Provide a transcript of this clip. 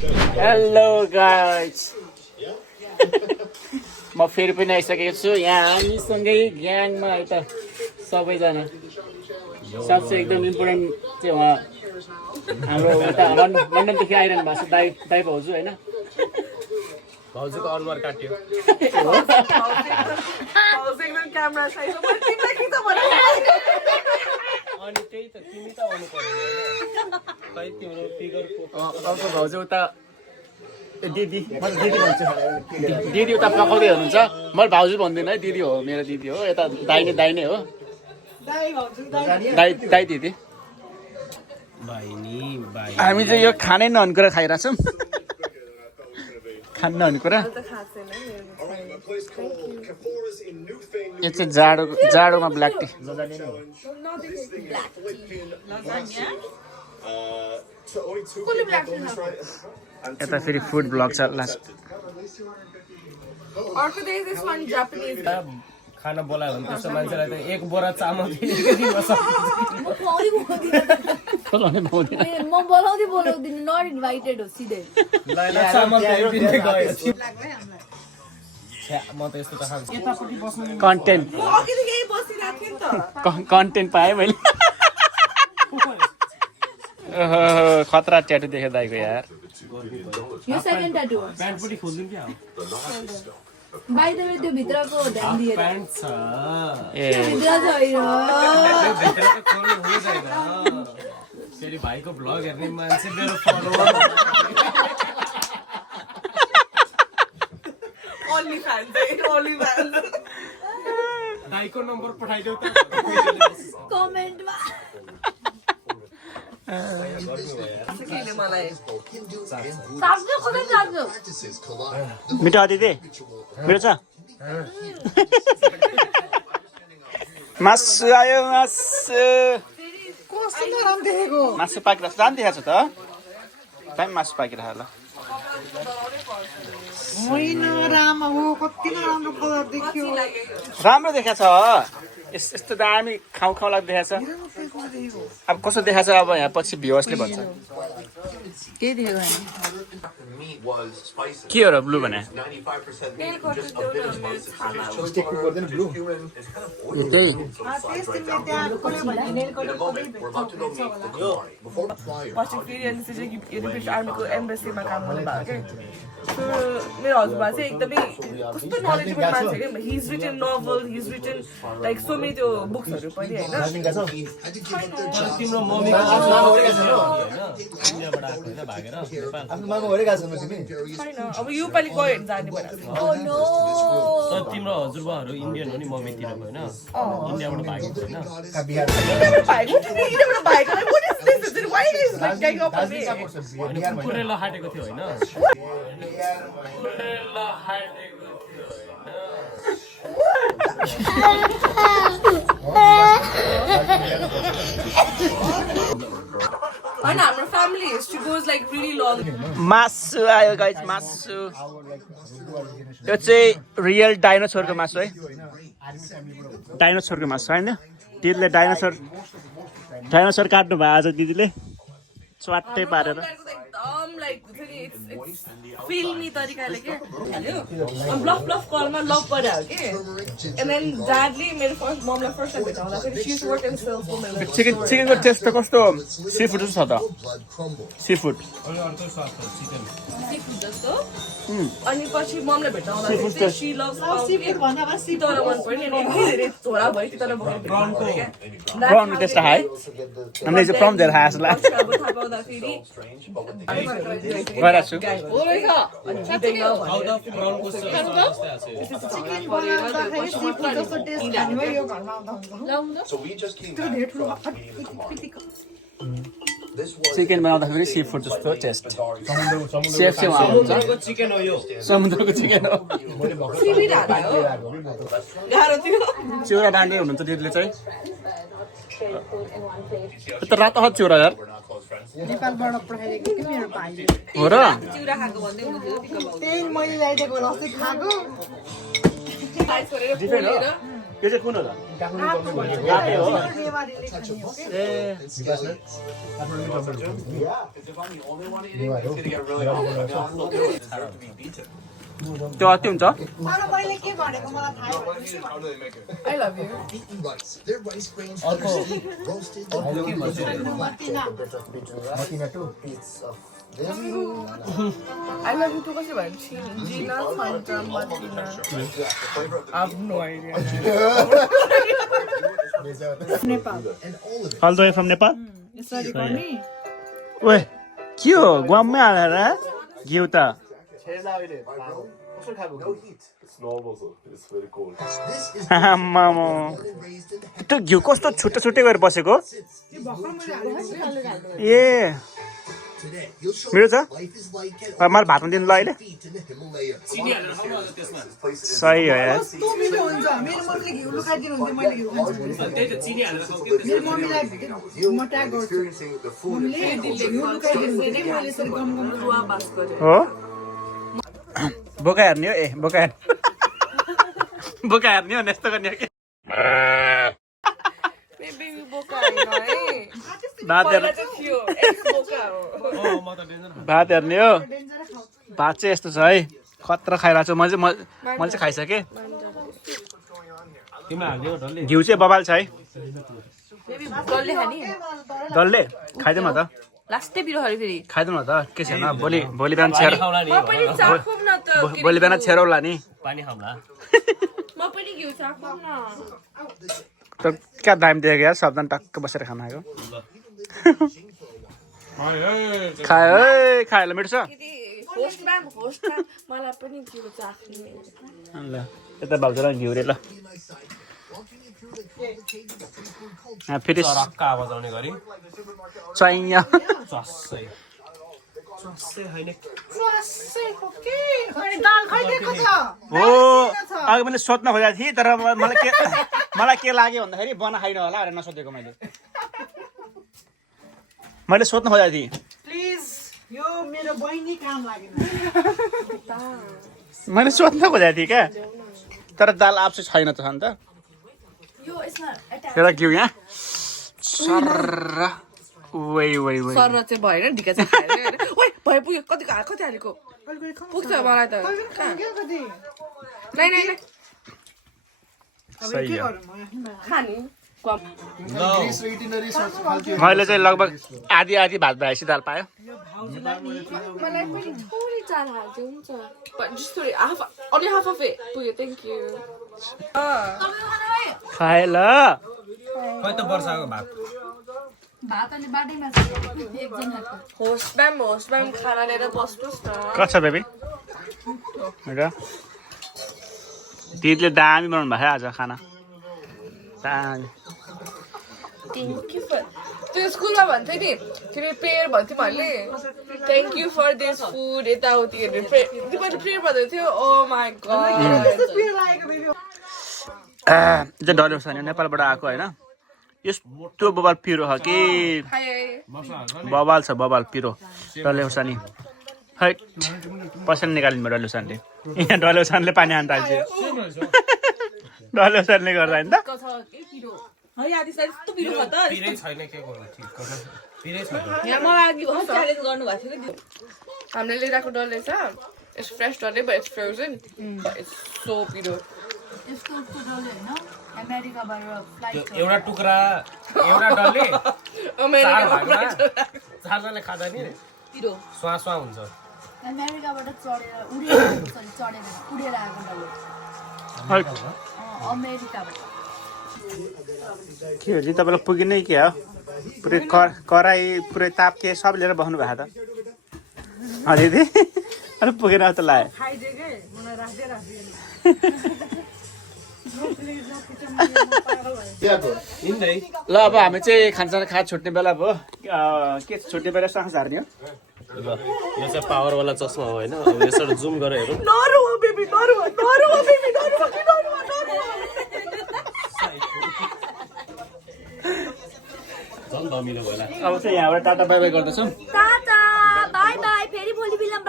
Hello guys म फेरि पनि आइसकेको छु यहाँ हामीसँगै ग्याङमा है त सबैजना सबसे एकदम इम्पोर्टेन्ट चाहिँ उहाँ हाम्रो उता लन्डनदेखि आइरहनु भएको छ दाइ भाउजू होइन भाउजूको अनुहार काट्यो अनि त्यही त तिमी त आउनु पर्यो खै तिम्रो फिगरको अर्को भाउजू उता दिदी म दिदी भन्छु दिदी उता पकाउँदै हुनुहुन्छ मैले भाउजू भन्दिनँ है दिदी हो मेरो दिदी हो यता दाइने हो दाइ दिदी हामी चाहिँ यो खानै नहुने कुरा खाइरहेको छौँ खानु नहुने कुरा यो चाहिँ जाडोमा ब्ल्याक टी यता फेरि फुड ब्लग छ लास्ट खाना बोलायो भने त्यस्तो मान्छेलाई त एक बोरा चामल म बोलाउँदिन नट इन्भाइटेड हो सिधै चामल म त यस्तो त कन्टेन्ट पाएँ मैले खतरा ट्याटु देखेँ दाइको यार यो सेकेन्ड ट्याटु हो प्यान्ट पनि खोल्दिउँ क्या बाइ द वे त्यो भित्रको ध्यान दिएर प्यान्ट छ ए भित्र छैन भित्र त खोल्नु हुँदैन फेरि भाइको भ्लग हेर्ने मान्छे मेरो फलोवर दाइको नम्बर पठाइदेऊ त कमेन्टमा मिठो दिदी मिठो छ मासु आयो मासु पाकिरहेको छ राम्रो देखाएको छ त टाइम मासु पाकिरहेको ल राम्रो देखाएको छ यस्तो दामी खाउ लाग्दो देखाएको छ अब कस्तो देखाएको छ अब यहाँ पछि भ्युअर्सले भन्छ के देखेको के हो र ब्लू भने त्यही आर्मीको एम्बेसीमा काम गर्नुभएको के मेरो हजुरबा चाहिँ एकदमै कस्तो नलेजेबल मान्छे क्या he is written novel he is written like so many त्यो बुक्सहरू पनि होइन तिम्रो मम्मीको छैन अब योपालि गयो भने जाने भएर तिम्रो हजुरबाहरू इन्डियन हो नि मम्मीतिरको होइन इन्डियाबाट भागेको होइन कुकुरले लहाटेको थियो होइन होइन हाम्रो family history goes like really long मासु आयो गाइस मासु यो चाहिँ रियल डाइनोसरको मासु है डाइनोसरको मासु होइन दिदीले डाइनोसर काट्नु भयो आज दिदीले च्वाट्टै पारेर एकदम लाइक फिल्मी तरिकाले के ब्लफ कलमा लभ पऱ्यो के एन्ड देन ड्याडले मेरो फर्स्ट ममलाई फर्स्ट टाइम भेटाउँदाखेरि she is work in sales woman चिकनको टेस्ट त कस्तो सी फुड जस्तो छ त सी फुड जस्तो अनि पछि ममलाई भेटाउँदाखेरि चाहिँ सी लभ्स तर मन पर्ने धेरै छोरा भयो तर प्रन टेस्ट हाई हामीले चाहिँ प्रन धेरै हास ला अब थाहा पाउँदाखेरि गराछु चिकन बनाउँदाखेरि सी फुड जस्तो टेस्ट सेफ चाहिँ उहाँ हुन्छ समुद्रको चिकन हो चिउरा डाँडै हुनुहुन्छ दिदीले चाहिँ त रातो हात चिउरा यार नेपालबाट पठाइदिएको कि मेरो भाइले हो र चिउरा खाएको भन्दै हुनुहुन्थ्यो त्यही मैले ल्याइदिएको अस्ति खाएको साइज गरेर पोलेर यो चाहिँ कुन हो त रातै हो ए त्यो अति हुन्छ I love you. I love you too कसै भन्छ जिना Phanta मतिना I have no idea. All the way from Nepal? यसरी गर्ने ओए के हो गुवाममै हालेर घिउ त आमामा त्यो घिउ कस्तो छुट्टै छुट्टै गरेर बसेको ए मेरो छ मलाई भातमा दिनु ल अहिले सही हो यार कस्तो मिठो हुन्छ मेरो मम्मीले घिउ लुकाइदिनु हुन्थ्यो मैले घिउ खान्छु मेरो मम्मीलाई मटा गर्छु मम्मीले घिउ लुकाइदिनु हुन्थ्यो नि मैले यसरी गम गम रुवा बास गरेँ हो बोका हेर्ने हो ए बोका हेर्ने बोका हेर्ने हो यस्तो गर्ने हो कि Maybe we boca है भात हेर्ने थियो एक बोका हो भात हेर्ने हो भात चाहिँ यस्तो छ है खतरा खाइरहेको छु मैले चाहिँ खाइसकेँ घिउ चाहिँ बबाल छ है Maybe डल्ले खानी डल्ले खाइदिउँ न त लास्टै बिरो खाली फेरि खाइदिउँ न त के छैन भोलि बिहान छेर म पनि चाखौँ न त भोलि बिहान छेरौला नि पानी खाउँला म पनि घिउ चाखौँ न त क्या दामी देखेको यार सबजना टक्क बसेर खान आएको खायो है खायो मिठो छ होस्ट म्याम मलाई पनि घिउ चाख्ने ल यता भाउजूलाई घिउ रे ल फेरि सरक्का आवाज आउने गरी चाहियो चस्सै चस्सै होइन अनि दाल खाइदिएको छ हो अघि मैले सोध्न खोजेको थिएँ तर मलाई के लाग्यो भन्दाखेरि बना खाइन होला भनेर नसोधेको मैले सोध्न खोजेको थिएँ प्लिज यो मेरो बहिनी काम लागेन मैले सोध्न खोजेको थिएँ क्या तर दाल आप्से छैन त अन्त यो यसमा एउटा घिउ यहाँ सर्र वै वै वै सर चाहिँ भएन ढिका चाहिँ खाएर ओइ भए पुग्यो कति हालेको पुग्छ मलाई त नै सही हो खाने कम मैले चाहिँ लगभग आधी भात भएपछि दाल पायो मलाई पनि थोरै चार हाल्छ हुन्छ जस्ट थोरै only half of it पुग्यो थ्याङ्क यू खाए ल खै त वर्षाको भात भात अनि बाटैमा छ एकजनाको होस्ट म्याम खाना लिएर बस्नुहोस् न कस्तो छ बेबी र दिदीले दामी बनाउनु भएको आज खाना दामी थ्याङ्क यू फर त्यो स्कुलमा भन्थ्यो नि तिमी प्रेयर भन्थ्यो मैले thank you for this food यताउतिहरू मैले प्रेयर भन्दै थियो ओ माई गड जो डल्ले खोर्सानी नेपालबाट आएको होइन यस्तो बबाल पिरो हो कि बबाल छ बबाल पिरो डल्ले खोर्सानी है पसन्द निकालिनु भयो डल्ले खोर्सानीले यहाँ डल्ले खोर्सानीले पानी हान्न थाल्छ डल्ले खोर्सानीले गर्दा होइन त पिरै छैन के गर्नु ठिक गर्न पिरै छैन हामीले ल्याइरहेको डल्ले छ इट्स फ्रेस डल्ले but it's frozen it's so पिरो यस्तो डल्ले होइन अमेरिकाबाट फ्लाइट एउटा टुक्रा एउटा डल्ले चार भागमा चारजनाले खाँदा नि पिरो स्वा हुन्छ अमेरिकाबाट उडेर आएको डल्ले अमेरिकाबाट के हो जी तपाईँलाई पुगिनै के हो पुरै कराई पुरै ताप के सब लिएर बस्नु भएको त हजुर दिदी अलिक पुगेन जस्तो लाग्यो ल अब हामी चाहिँ खानसाना खा छुट्ने बेला भयो के छुट्ने बेला सास झार्ने हो ल यो चाहिँ पावरवाला चस्मा हो होइन अब यसबाट जुम गरेर हेरौँ झन् धमिलो भयो अब चाहिँ यहाँबाट टाटा बाई बाई गर्दैछौँ टाटा बाई बाई फेरि भोलि बिलम्ब